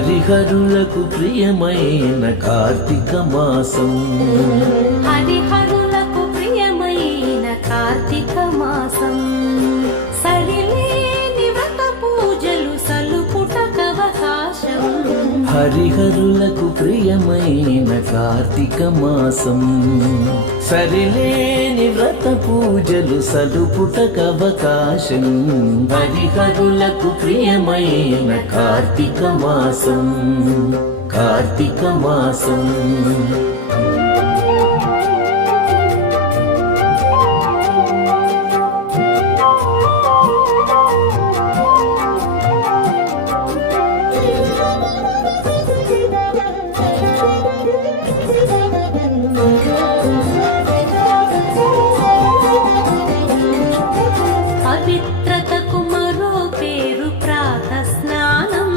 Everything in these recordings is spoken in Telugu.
హరిహరులకు ప్రియమైన కార్తీక మాసం. హరిహరులకు ప్రియమైన కార్తీక మాసం. సరిలేని వ్రత పూజలు సలుపుటకవకాశం. హరిహరులకు ప్రియమైన కార్తీక మాసం. సరిలేని వ్రత పూజలు సలుపుటకవకాశం. హరిహరులకు ప్రియమైన కార్తీక మాసం. కార్తీక మాసం. పవిత్రతకు మరో పేరు ప్రాత స్నానం.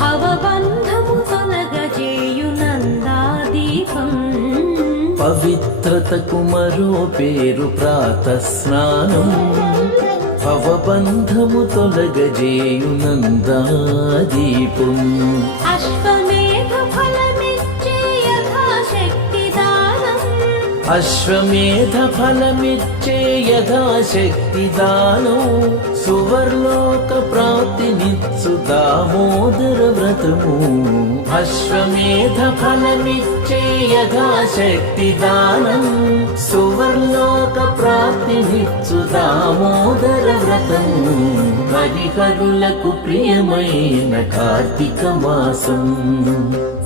భవబంధము తొలగజేయు నందాదీపం. పవిత్రతకు మరో పేరు ప్రాత స్నానం. భవబంధము తొలగజేయు నందాదీపం. అశ్వమేధ ఫలమిచ్చే యథాశక్తి దానం. అశ్వమేధ ఫలమిచ్చే యథాశక్తి దానం. సువర్లోక ప్రాప్తినిచ్చు దామోదర వ్రతము. అశ్వమేధ ఫలమిచ్చే యథాశక్తి దానం. సువర్లోక ప్రాప్తినిచ్చు దామోదర వ్రతము. హరిహరులకు ప్రియమైన కార్తీక మాసం.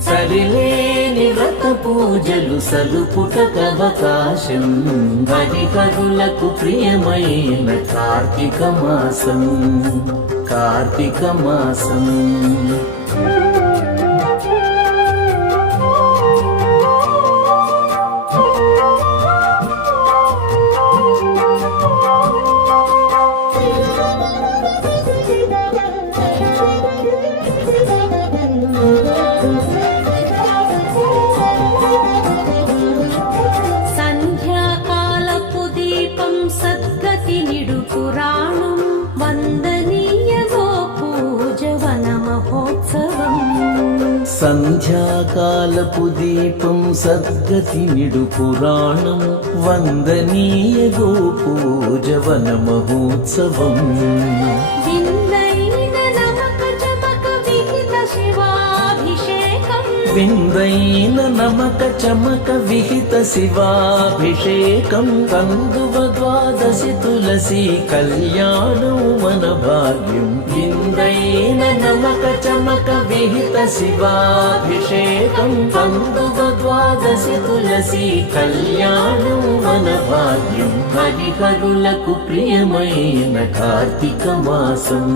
సరిలేని వ్రత పూజలు సలుపుటకవకాశం. హరిహరులకు ప్రియమైన కార్తీక మాసం. కార్తీక మాసం. సంధ్యాకాలపు దీపం సద్గతి నిడు పురాణం. వందనీయ గోపూజవన మహోత్సవం. సంధ్యాకాలపు దీపం సద్గతి నిడు పురాణం. వందనీయ గోపూజవన మహోత్సవం. విందైన నమక చమక విహిత శివాభిషేకం. విందైన నమక చమక విహిత శివాభిషేకం. కందువ ద్వాదశి తులసి కళ్యాణం మన భాగ్యం. విందైన నమక చమక విహిత శివాభిషేకం. కందువ ద్వాదశి తులసి కళ్యాణం మన భాగ్యం. హరిహరులకు ప్రియమైన కార్తీక మాసం.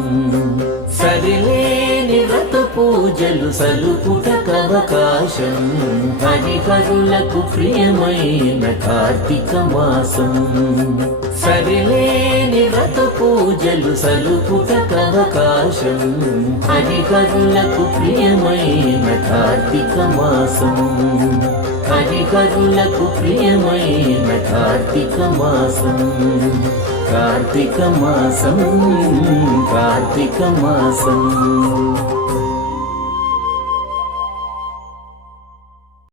సరిలేని వ్రత పూజలు సలుపుటకవకాశం. హరిహరులకు ప్రియమైన కార్తీక మాసం. సరిలేని వ్రత పూజలు సలుపుటకవకాశం. హరిహరులకు ప్రియమైన కార్తీక మాసం. హరిహరులకు ప్రియమైన కార్తీక మాసం. కార్తీక మాసం. కార్తీక మాసం.